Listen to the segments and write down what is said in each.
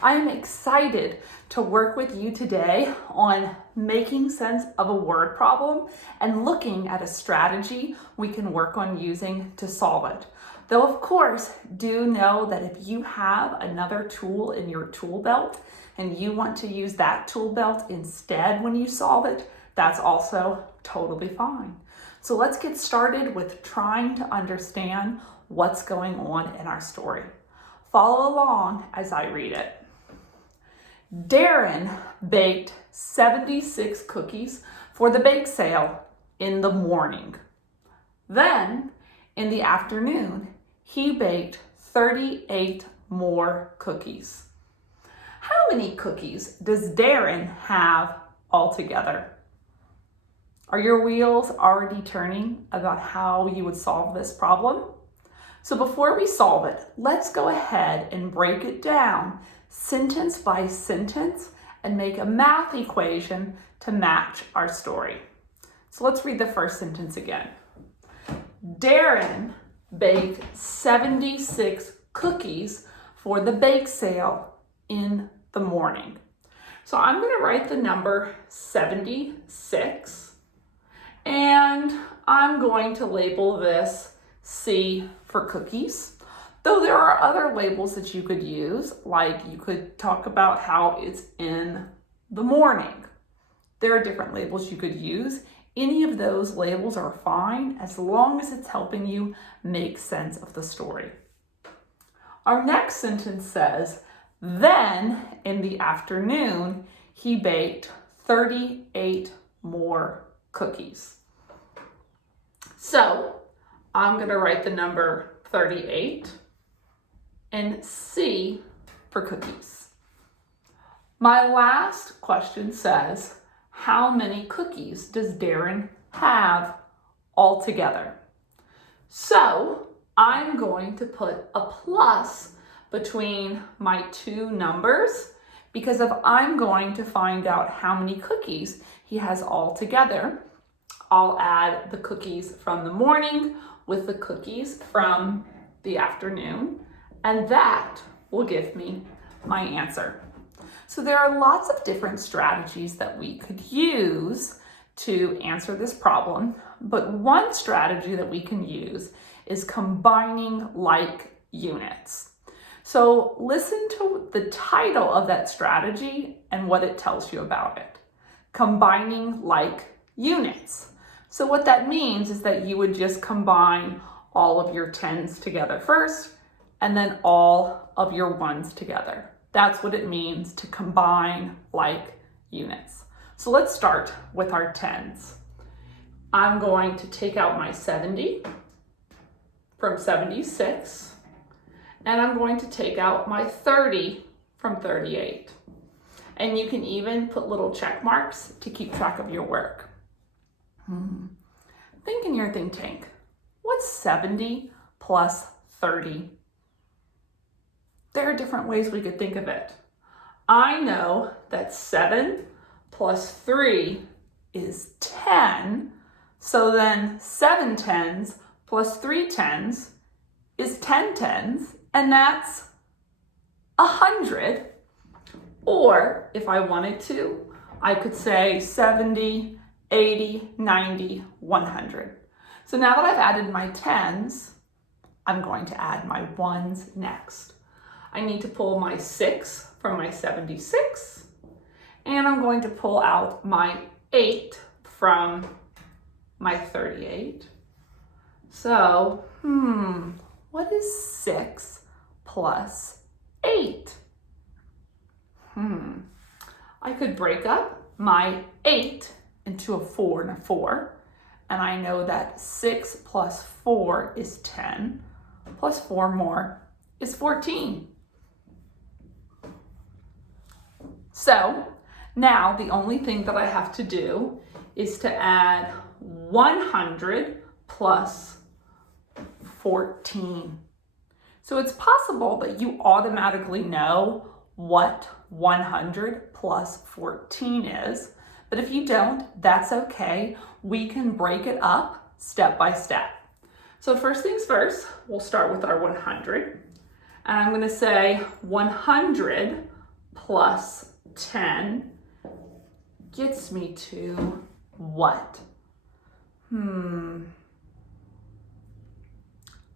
I am excited to work with you today on making sense of a word problem and looking at a strategy we can work on using to solve it. Though of course, do know that if you have another tool in your tool belt and you want to use that tool belt instead when you solve it, that's also totally fine. So let's get started with trying to understand what's going on in our story. Follow along as I read it. Darren baked 76 cookies for the bake sale in the morning. Then, in the afternoon, he baked 38 more cookies. How many cookies does Darren have altogether? Are your wheels already turning about how you would solve this problem? So before we solve it, let's go ahead and break it down sentence by sentence and make a math equation to match our story. So let's read the first sentence again. Darren baked 76 cookies for the bake sale in the morning. So I'm going to write the number 76 and I'm going to label this C for cookies. Though there are other labels that you could use, like you could talk about how it's in the morning. There are different labels you could use. Any of those labels are fine as long as it's helping you make sense of the story. Our next sentence says, then in the afternoon, he baked 38 more cookies. So I'm going to write the number 38 and C for cookies. My last question says, how many cookies does Darren have altogether? So I'm going to put a plus between my two numbers because if I'm going to find out how many cookies he has altogether, I'll add the cookies from the morning with the cookies from the afternoon, and that will give me my answer. So there are lots of different strategies that we could use to answer this problem, but one strategy that we can use is combining like units. So listen to the title of that strategy and what it tells you about it. Combining like units. So what that means is that you would just combine all of your tens together first and then all of your ones together. That's what it means to combine like units. So let's start with our tens. I'm going to take out my 70 from 76, and I'm going to take out my 30 from 38. And you can even put little check marks to keep track of your work. Think in your think tank. What's 70 plus 30? There are different ways we could think of it. I know that 7 plus 3 is 10. So then 7 tens plus 3 tens is 10 tens, and that's 100. Or if I wanted to, I could say 70, 80, 90, 100. So now that I've added my tens, I'm going to add my ones next. I need to pull my 6 from my 76, and I'm going to pull out my 8 from my 38. So, what is 6 plus 8? I could break up my 8 into a 4 and a 4, and I know that 6 plus 4 is 10, plus 4 more is 14. So now the only thing that I have to do is to add 100 plus 14. So it's possible that you automatically know what 100 plus 14 is, but if you don't, that's okay. We can break it up step by step. So first things first, we'll start with our 100. And I'm going to say 100 plus 10 gets me to what? I'm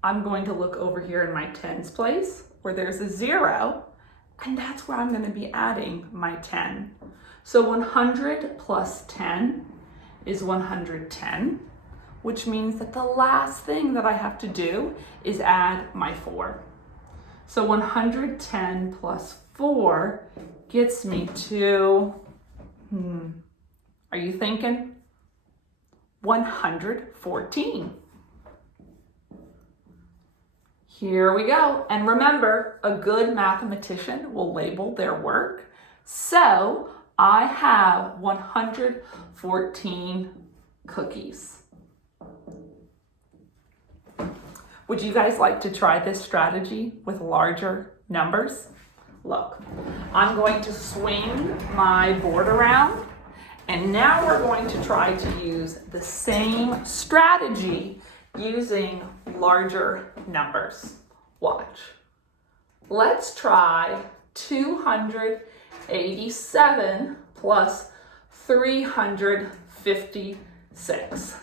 going to look over here in my tens place where there's a 0, and that's where I'm going to be adding my 10. So 100 plus 10 is 110, which means that the last thing that I have to do is add my 4. So 110 plus 4 gets me to, are you thinking? 114. Here we go. And remember, a good mathematician will label their work. So I have 114 cookies. Would you guys like to try this strategy with larger numbers? Look, I'm going to swing my board around, and now we're going to try to use the same strategy using larger numbers. Watch. Let's try 287 plus 356.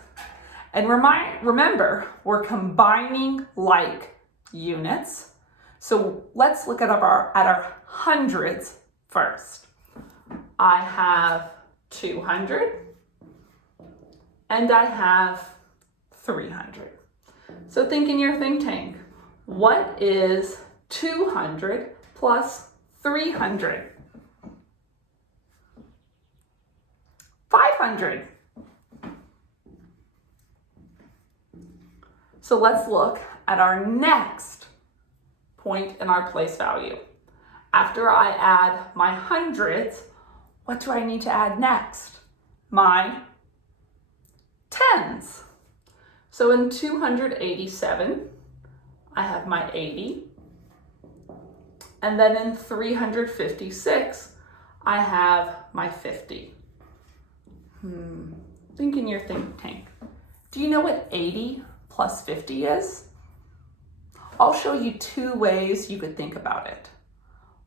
And remember, we're combining like units. So let's look at our hundreds first. I have 200 and I have 300. So think in your think tank. What is 200 plus 300? 500. So let's look at our next point in our place value. After I add my hundreds, what do I need to add next? My tens. So in 287, I have my 80. And then in 356, I have my 50. Think in your think tank. Do you know what 80 plus 50 is? I'll show you 2 ways you could think about it.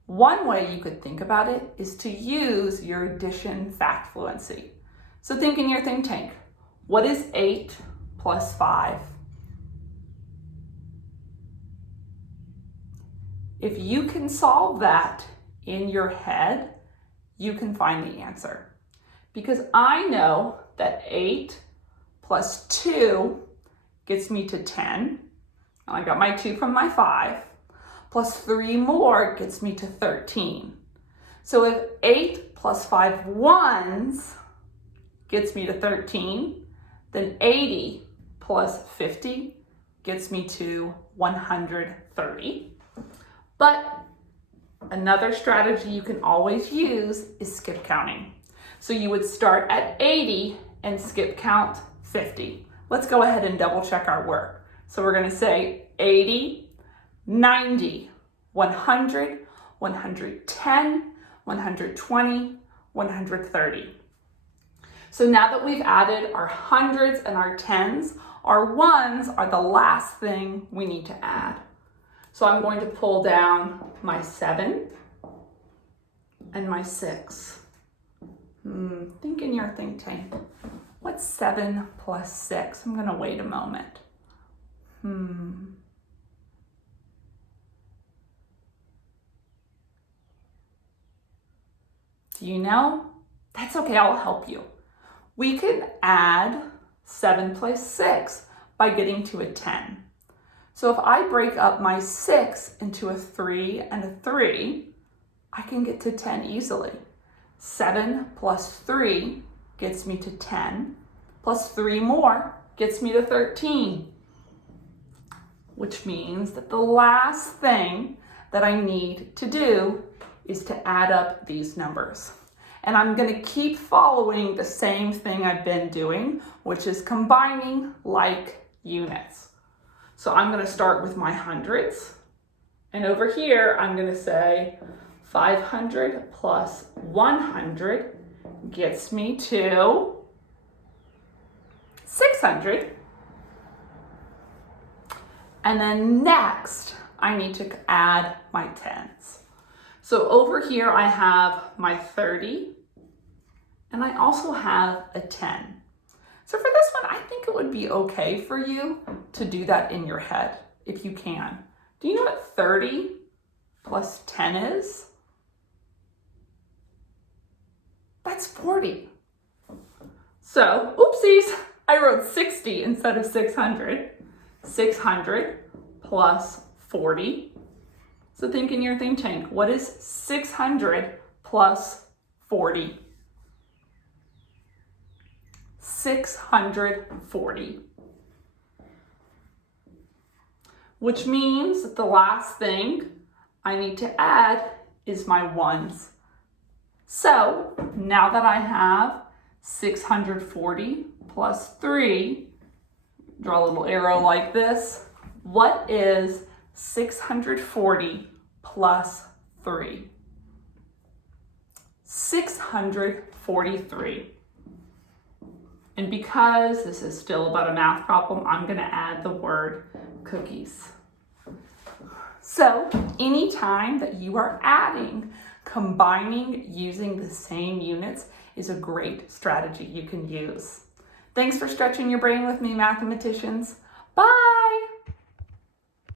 One way you could think about it is to use your addition fact fluency. So think in your think tank. What is 8 plus 5? If you can solve that in your head, you can find the answer. Because I know that 8 plus 2 gets me to 10. I got my 2 from my 5. Plus 3 more gets me to 13. So if 8 plus 5 ones gets me to 13, then 80 plus 50 gets me to 130. But another strategy you can always use is skip counting. So you would start at 80 and skip count 50. Let's go ahead and double check our work. So we're going to say 80, 90, 100, 110, 120, 130. So now that we've added our hundreds and our tens, our ones are the last thing we need to add. So I'm going to pull down my 7 and my 6. Think in your think tank. What's 7 plus 6? I'm going to wait a moment. Do you know? That's okay, I'll help you. We can add 7 plus 6 by getting to a 10. So if I break up my 6 into a 3 and a 3, I can get to 10 easily. 7 plus 3 gets me to 10, plus 3 more gets me to 13. Which means that the last thing that I need to do is to add up these numbers. And I'm going to keep following the same thing I've been doing, which is combining like units. So I'm going to start with my hundreds. And over here, I'm going to say 500 plus 100 gets me to 600. And then next, I need to add my tens. So over here I have my 30, and I also have a 10. So for this one, I think it would be okay for you to do that in your head, if you can. Do you know what 30 plus 10 is? That's 40. So, oopsies, I wrote 60 instead of 600. 600 plus 40. So think in your think tank, what is 600 plus 40? 640. Which means that the last thing I need to add is my ones. So now that I have 640 plus 3, draw a little arrow like this. What is 640 plus 3? 643. And because this is still about a math problem, I'm going to add the word cookies. So anytime that you are adding, combining using the same units is a great strategy you can use. Thanks for stretching your brain with me, mathematicians. Bye!